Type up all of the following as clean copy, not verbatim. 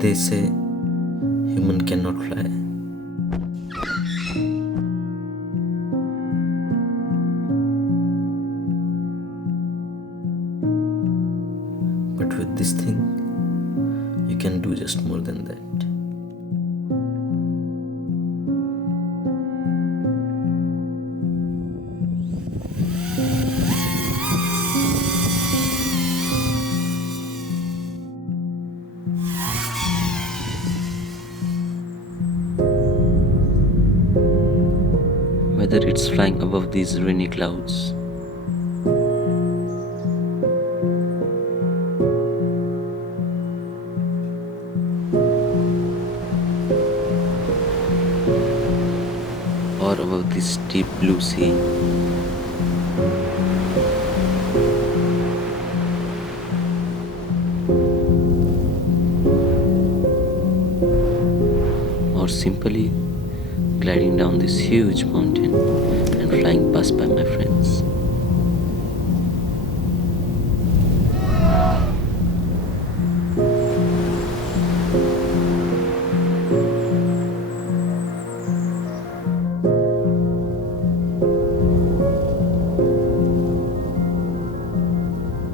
They say human cannot fly. But with this thing, you can do just more than that. Whether it's flying above these rainy clouds, or above this deep blue sea, or simply gliding down this huge mountain and flying past by my friends.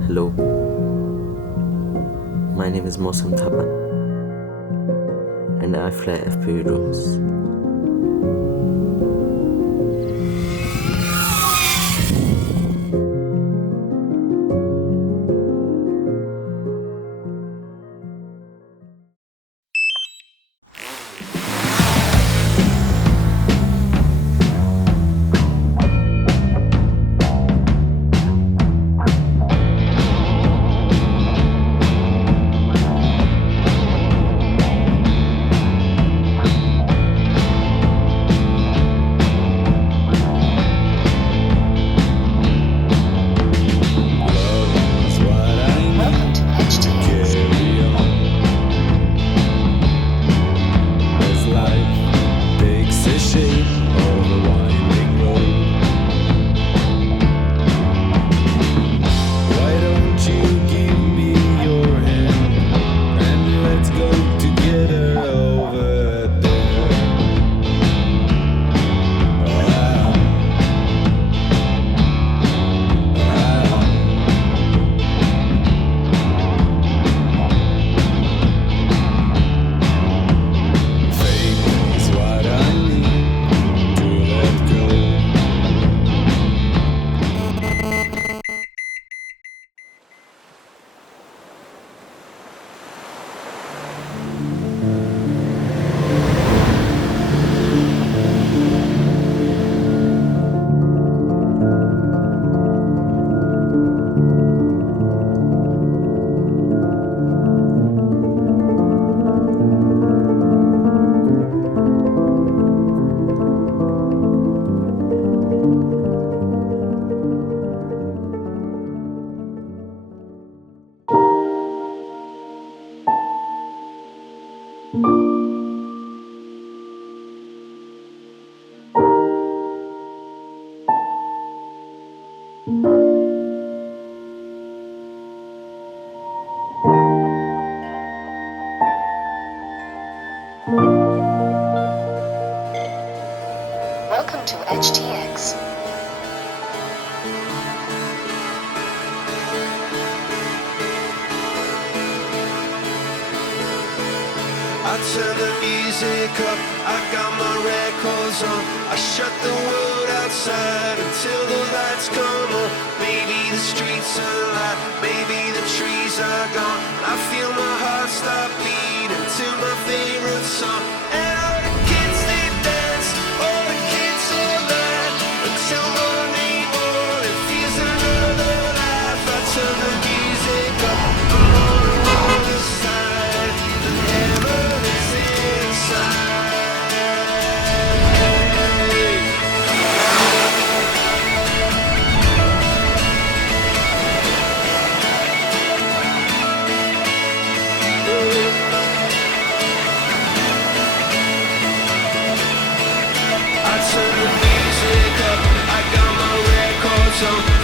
Hello, my name is Mosam Thapan and I fly FPV drones. Welcome to HTX. I turn the music up, I got my records on. I shut the world outside until the lights come on. Maybe the streets are alive, maybe the trees are gone. I feel my heart stop beating to my favorite song. And all the kids they dance, all the kids all night until morning, it feels another life. I turn the music up, I'm on the other side. The heaven is inside. I turn the music up, I got my records on.